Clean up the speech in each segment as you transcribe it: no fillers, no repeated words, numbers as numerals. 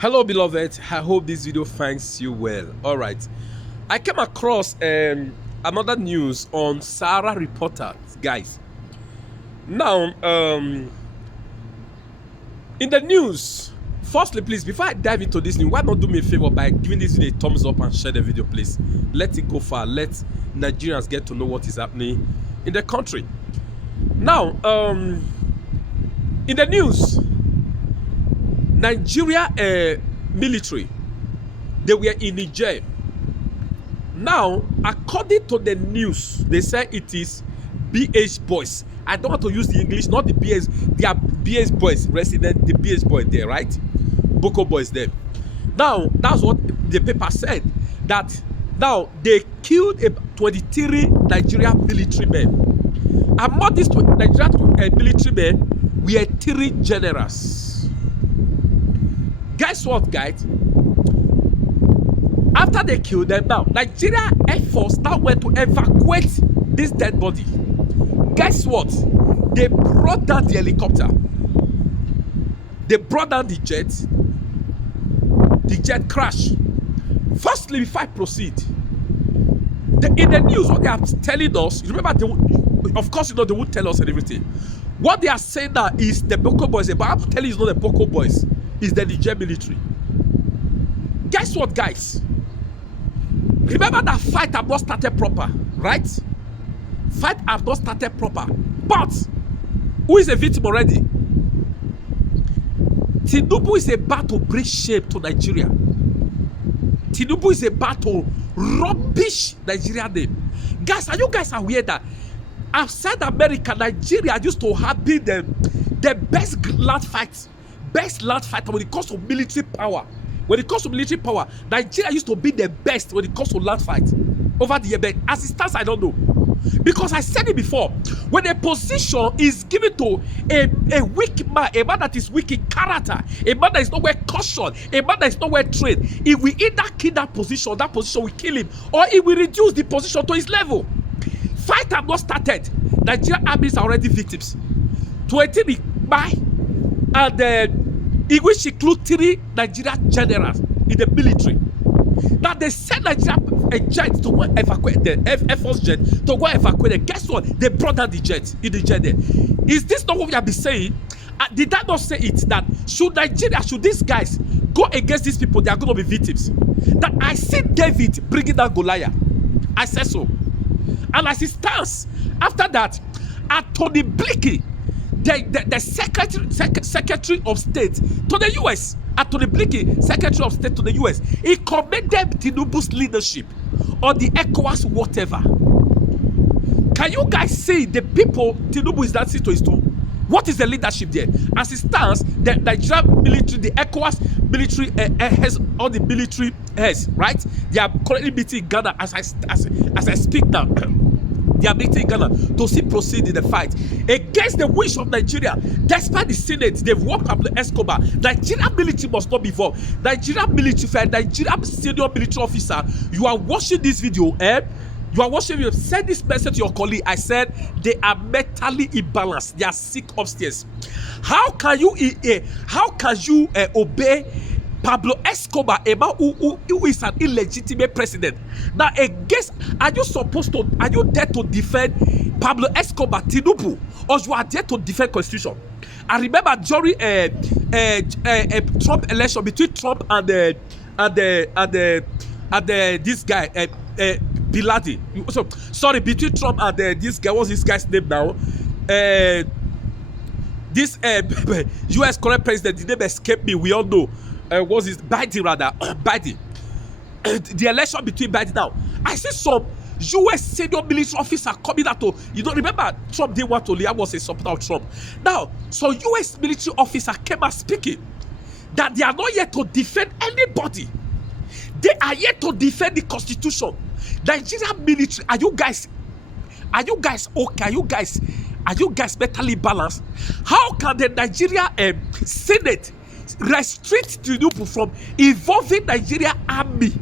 Hello beloved, I hope this video finds you well. All right, I came across another news on Sarah Reporter, guys. Now, in the news, firstly, please, before I dive into this news, why not do me a favor by giving this video a thumbs up and share the video, please. Let it go far. Let Nigerians get to know what is happening in the country. Now, in the news, Nigeria military, they were in Niger. Now, according to the news, they say it is BH boys. I don't want to use the English, not the BS. They are BS boys, resident, the BS boy there, right? Boko boys there. Now, that's what the paper said. That now they killed 23 Nigerian military men. Among these Nigerian military men were 3 generals. Guess what, guys? After they killed them, now Nigeria Air Force now went to evacuate this dead body. Guess what? They brought down the helicopter. They brought down the jet. The jet crashed. Firstly, before I proceed, in the news, what they are telling us, you remember, of course, you know, they would tell us everything. What they are saying now is the Boko boys, but I'm telling you, it's not the Boko boys. Is the Niger military. Guess what, guys? Remember that fight have not started proper, right? Fight have not started proper. But who is a victim already? Tinubu is about to bring shame to Nigeria. Tinubu is about to rubbish Nigeria name. Guys, are you guys aware that outside America, Nigeria used to have been the best land fight? Best land fighter when it comes to military power. When it comes to military power, Nigeria used to be the best when it comes to land fight over the year. But as it stands, I don't know. Because I said it before, when a position is given to a weak man, a man that is weak in character, a man that is not well cautioned, a man that is not well trained, if we either kill that position will kill him, or it will reduce the position to his level. Fight have not started. Nigerian armies are already victims. 20 by and in which include 3 Nigerian generals in the military. Now they sent Nigeria a jet to go evacuate the Air Force jet to go evacuate it. Guess what? They brought down the jet in the jet there. Is this not what we have been saying? Did I not say it that should these guys go against these people, they are going to be victims? That I see David bringing down Goliath. I said so. And as it stands, after that, Anthony Blinken, the secretary of state to the US, Anthony Blinken, secretary of state to the US, he commended Tinubu's leadership on the ECOWAS whatever. Can you guys see the people Tinubu is dancing to his tune? What is the leadership there? As it stands, the Nigerian military, the ECOWAS military has all the military heads, right? They are currently meeting in Ghana as I speak now. They are meeting in Ghana to see proceed in the fight against the wish of Nigeria. Despite the Senate, they've walked up the Escobar. Nigerian military must not be involved. Nigerian military, Nigerian senior military officer, you are watching this video, you are watching me. Send this message to your colleague. I said they are mentally imbalanced. They are sick upstairs. How can you obey Pablo Escobar, a man who is an illegitimate president? Now, are you there to defend Pablo Escobar, Tinubu, or you are there to defend Constitution? I remember during Trump election between Trump and this guy Biladi. So sorry, between Trump and this guy. What's this guy's name now? This U.S. current president, the name escaped me. We all know. Was his Biden rather? Biden. The election between Biden now. I see some U.S. senior military officer coming out to, remember Trump didn't want to Liam was a supporter of Trump. Now, so U.S. military officer came out speaking that they are not yet to defend anybody. They are yet to defend the Constitution. Nigerian military, are you guys okay? Are you guys mentally balanced? How can the Nigeria Senate restrict Tinubu from involving Nigeria army,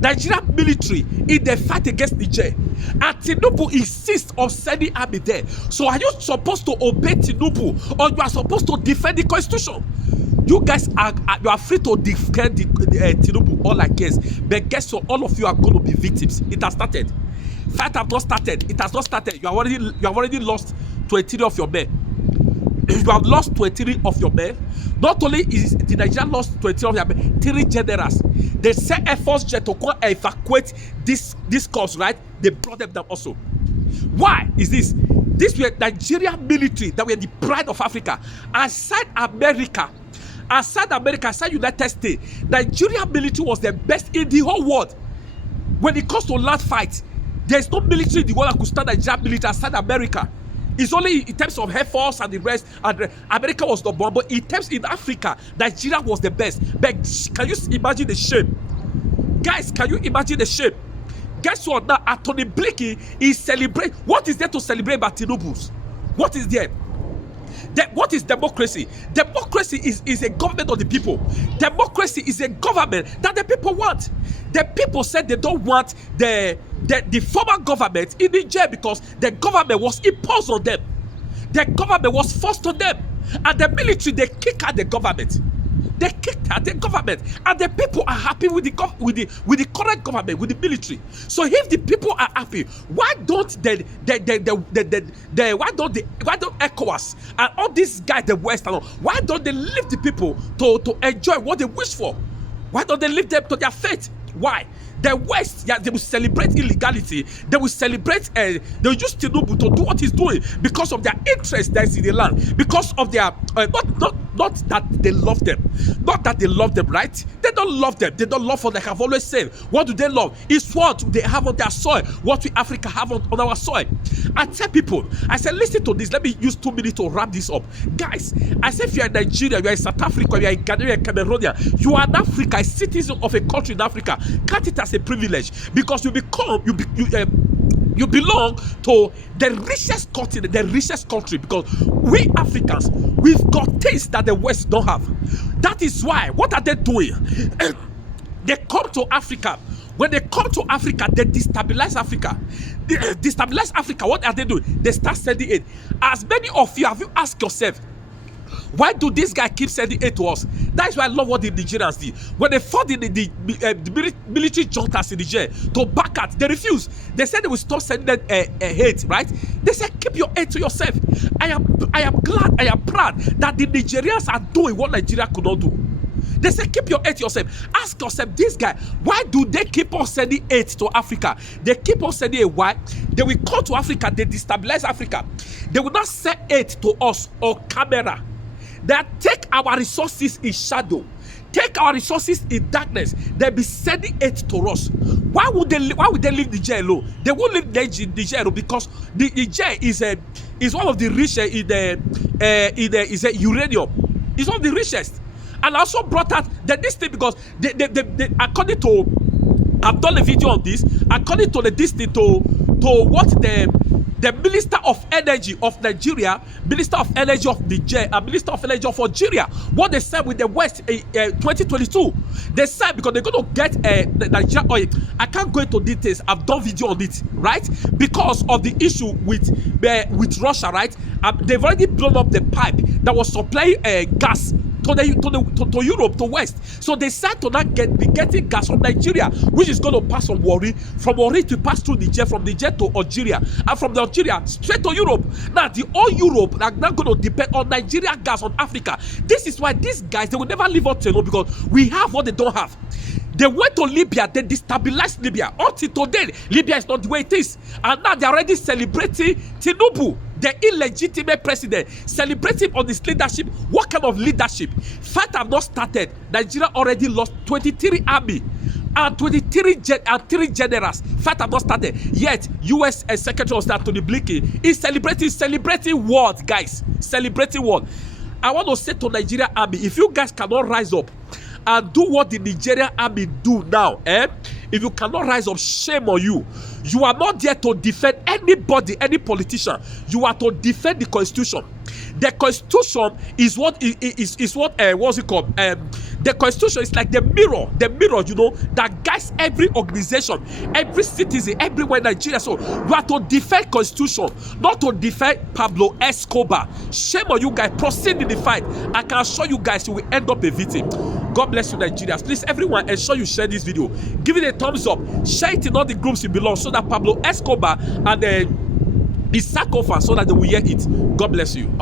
Nigerian military in the fight against Niger? And Tinubu insists on sending army there. So are you supposed to obey Tinubu, or you are supposed to defend the Constitution? You guys you are free to defend Tinubu all like yes, but guess what? All of you are going to be victims. It has started. Fight have not started. It has not started. You have already lost 23 of your men. You have lost 23 of your men. Not only is the Nigeria lost 23 of your men, 3 generals. They sent Air Force jet to come evacuate this coast, right? They brought them down also. Why is this? This were Nigerian military that were the pride of Africa. Aside America, aside United States, Nigerian military was the best in the whole world. When it comes to land fight, there is no military in the world that could stand Nigerian military aside America. It's only in terms of Air Force and the rest, and America was the one, but in terms in Africa, Nigeria was the best. But can you imagine the shame? Guys, can you imagine the shame? Guess what? Now, Anthony Blinken is celebrating. What is there to celebrate about Tinubu's? What is there? What is democracy? Democracy is a government of the people. Democracy is a government that the people want. The people said they don't want the former government in Niger because the government was imposed on them. The government was forced on them. And the military, they kick out the government. They kicked out the government, and the people are happy with the current government, with the military. So if the people are happy, why don't ECOWAS and all these guys, the West, and all, why don't they leave the people to enjoy what they wish for? Why don't they leave them to their fate? Why? The West, yeah, they will celebrate illegality. They will celebrate, they will use Tinubu to do what he's doing because of their interest that's in the land. Because of their, not that they love them. Not that they love them, right? They don't love them. They don't love what they have always said. What do they love? It's what they have on their soil. What we Africa have on our soil. I tell people, I said, listen to this. Let me use 2 minutes to wrap this up. Guys, I said if you are in Nigeria, you are in South Africa, you are in Ghana, you are in Cameroon, you are in Africa, a citizen of a country in Africa. Count it as a privilege because you belong to the richest continent, the richest country, because we Africans, we've got things that the West don't have. That is why, what are they doing? They come to Africa. When they come to Africa, they destabilize Africa. They destabilize Africa. What are they doing? They start sending aid. As many of you, have you asked yourself, why do this guy keep sending aid to us? That is why I love what the Nigerians did. When they fought the military juntas in Niger to back out, they refused. They said they will stop sending aid, right? They said, keep your aid to yourself. I am glad, I am proud that the Nigerians are doing what Nigeria could not do. They say, keep your aid to yourself. Ask yourself, this guy, why do they keep on sending aid to Africa? They keep on sending aid. Why? They will come to Africa, they destabilize Africa. They will not send aid to us or camera. They take our resources in shadow, take our resources in darkness. They'll be sending aid to us. Why would they leave Niger alone? They won't leave Niger alone because the Niger is one of the richest in the uranium. It's one of the richest. And I also brought out this thing because they according to, I've done a video on this, according to this thing, to what the Minister of Energy of Nigeria, Minister of Energy of Niger, and Minister of Energy of Algeria, what they said with the West in 2022, they said because they're going to get the Nigeria oil. I can't go into details. I've done video on it, right? Because of the issue with Russia, right? They've already blown up the pipe that was supplying gas to Europe, to West. So they said to not be getting gas from Nigeria, which is going to pass from Warri to pass through Niger, from Niger to Algeria, and from the Algeria straight to Europe. Now the all Europe are not going to depend on Nigeria gas on Africa. This is why these guys, they will never leave us alone, because we have what they don't have. They went to Libya, they destabilized Libya. Until today, Libya is not the way it is. And now they're already celebrating Tinubu, the illegitimate president, celebrating on his leadership. What kind of leadership? Fight have not started. Nigeria already lost 23 army and 3 generals. Fight have not started. Yet, U.S. Secretary of State Anthony Blinken is celebrating what, guys? Celebrating what? I want to say to Nigeria army, if you guys cannot rise up and do what the Nigerian army do now, If you cannot rise up, shame on you. You are not there to defend anybody, any politician. You are to defend the constitution. The constitution is what what's it called? The constitution is like the mirror, you know, that guides every organization, every citizen, everywhere in Nigeria. So you are to defend constitution, not to defend Pablo Escobar. Shame on you guys. Proceed in the fight. I can assure you guys you will end up a victim. God bless you, Nigerians. Please, everyone, ensure you share this video. Give it a thumbs up. Share it in all the groups you belong, so that Pablo Escobar and his sarcophagus, so that they will hear it. God bless you.